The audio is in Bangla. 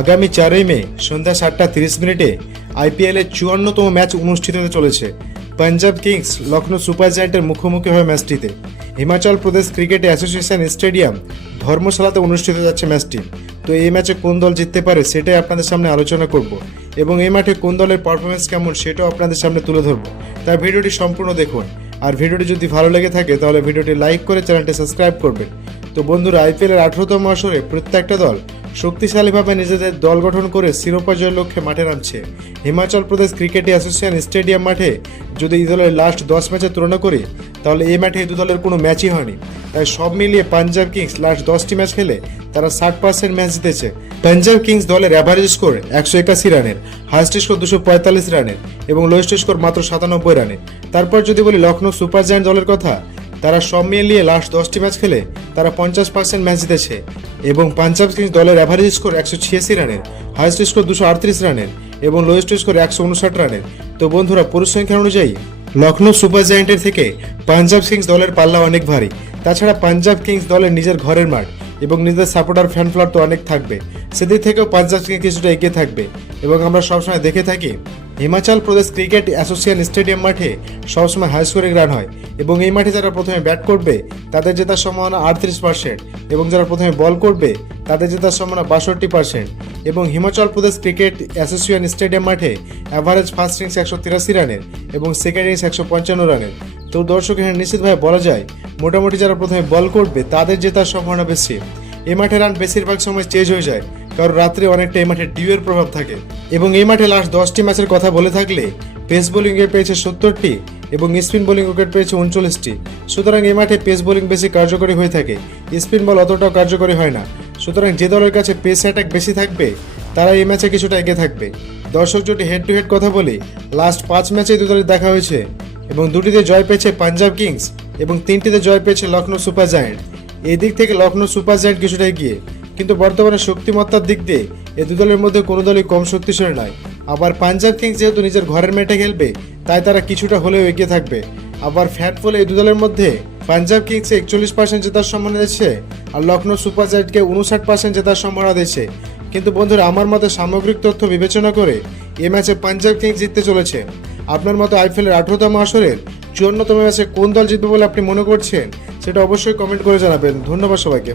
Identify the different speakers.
Speaker 1: আগামী চারই মে সন্ধ্যা সাতটা তিরিশ মিনিটে আইপিএলের চুয়ান্নতম ম্যাচ অনুষ্ঠিত হতে চলেছে। পাঞ্জাব কিংস লখনৌ সুপার জায়ান্টের মুখোমুখি হবে ম্যাচটিতে। Himachal Pradesh cricket association stadium ধর্মশালাতে অনুষ্ঠিত যাচ্ছে ম্যাচটি। তো এই ম্যাচে কোন দল জিততে পারে সেটাই আপনাদের সামনে আলোচনা করব এবং এই মাঠে কোন দলের পারফরমেন্স কেমন সেটাও আপনাদের সামনে তুলে ধরবো। তাই ভিডিওটি সম্পূর্ণ দেখুন। আর ভিডিওটি যদি ভালো লেগে থাকে তাহলে ভিডিওটি লাইক করে চ্যানেলটি সাবস্ক্রাইব করবেন। তো বন্ধুরা, আইপিএলের আঠারোতম আসরে প্রত্যেকটা দল শক্তিশালীভাবে নিজেদের দল গঠন করে শিরোপা জয়ের লক্ষ্যে মাঠে নামছে। Himachal Pradesh cricket association stadium মাঠে যদি এই দলের লাস্ট দশ ম্যাচের তুলনা করি, তাহলে এই মাঠে এই দু দলের কোনো ম্যাচই হয়নি। তাই সব মিলিয়ে পাঞ্জাব কিংস লাস্ট দশটি ম্যাচ খেলে তারা ষাট পার্সেন্ট ম্যাচ জিতেছে। পাঞ্জাব কিংস দলের অ্যাভারেজ স্কোর একশো একাশি রানের হাইস্ট স্কোর দুশো পঁয়তাল্লিশ রানের এবং লোয়েস্ট স্কোর মাত্র সাতানব্বই রানের। তারপর যদি বলি লখনৌ সুপার জায়ান্ট দলের কথা, তারা সব মিলিয়ে লাস্ট দশটি ম্যাচ খেলে তারা পঞ্চাশ পার্সেন্ট ম্যাচ জিতেছে এবং পাঞ্জাব কিংস দলের অ্যাভারেজ স্কোর একশো ছিয়াশি রানের হাইস্ট স্কোর দুশো আটত্রিশ রানের এবং লোয়েস্ট স্কোর একশো উনষাট রানের। তো বন্ধুরা, পরিসংখ্যান অনুযায়ী লখনৌ সুপার জায়ান্টের থেকে পাঞ্জাব কিংস দলের পাল্লা অনেক ভারী। তাছাড়া পাঞ্জাব কিংস দলের নিজের ঘরের মাঠ এবং নিজেদের সাপোর্টার ফ্যান ফ্লার তো অনেক থাকবে। সেদিক থেকেও পাঞ্জাব কিংস কিছুটা এগিয়ে থাকবে এবং আমরা সবসময় দেখে থাকি Himachal Pradesh Cricket Association Stadium মাঠে সবসময় হাই স্কোরিং রান হয় এবং এই মাঠে যারা প্রথমে ব্যাট করবে, তাদের জেতার সম্ভাবনা আটত্রিশ পার্সেন্ট এবং যারা প্রথমে বল করবে, তাদের জেতার সম্ভাবনা বাষট্টি পার্সেন্ট এবং Himachal Pradesh Cricket Association Stadium মাঠে অ্যাভারেজ ফার্স্ট ইনিংস একশো তিরাশি রানের এবং সেকেন্ড ইনিংস একশো পঞ্চান্ন রানের। তো দর্শক, এখানে নিশ্চিতভাবে বলা যায়, মোটামুটি যারা প্রথমে বল করবে, তাদের জেতার সম্ভাবনা বেশি। এই মাঠে রান বেশিরভাগ সময় চেঞ্জ হয়ে যায়। কারণ রাত্রে অনেকটা এই মাঠে ডিউয়ের প্রভাব থাকে। এবং এই মাঠে লাস্ট দশটি ম্যাচের কথা বলে থাকলে পেস বোলিংয়ে পেয়েছে সত্তরটি এবং স্পিন বোলিং উইকেট পেয়েছে উনচল্লিশটি। সুতরাং এই মাঠে পেস বোলিং বেশি কার্যকরী হয়ে থাকে। স্পিন বল অতটাও কার্যকরী হয় না। সুতরাং যে দলের কাছে পেস অ্যাটাক বেশি থাকবে, তারা এই ম্যাচে কিছুটা এগিয়ে থাকবে। দর্শক যদি হেড টু হেড কথা বলি লাস্ট পাঁচ ম্যাচে দু দলের দেখা হয়েছে এবং দুটিতে জয় পেয়েছে পাঞ্জাব কিংস এবং তিনটিতে জয় পেয়েছে লখনৌ সুপার জায়ান্ট এই দিক থেকে লখনৌ সুপার জায়ান্ট কিছুটা এগিয়ে। কিন্তু বর্তমানে শক্তিমত্তার দিক দিয়ে এ দলের মধ্যে কোনো দলই কম শক্তিশালী নয়। আবার পাঞ্জাব কিংস যেহেতু নিজের ঘরের মেটে খেলবে, তাই তারা কিছুটা হলেও এগিয়ে থাকবে। আবার ফ্যাট ফলে এই দলের মধ্যে পাঞ্জাব কিংস একচল্লিশ পার্সেন্ট জেতার সম্ভাবনা দিচ্ছে আর লখনৌ সুপার জায়ান্টকে উনষাট পার্সেন্ট জেতার সম্ভাবনা দিচ্ছে। কিন্তু বন্ধুরা, আমার মতে সামগ্রিক তথ্য বিবেচনা করে এ ম্যাচে পাঞ্জাব কিংস জিততে চলেছে। আপনার মতো আইপিএলের আঠারোতম আসরের চুয়ান্নতম ম্যাচে কোন দল জিতবে বলে আপনি মনে করছেন? সেটা অবশ্যই কমেন্ট করে জানাবেন। ধন্যবাদ সবাইকে।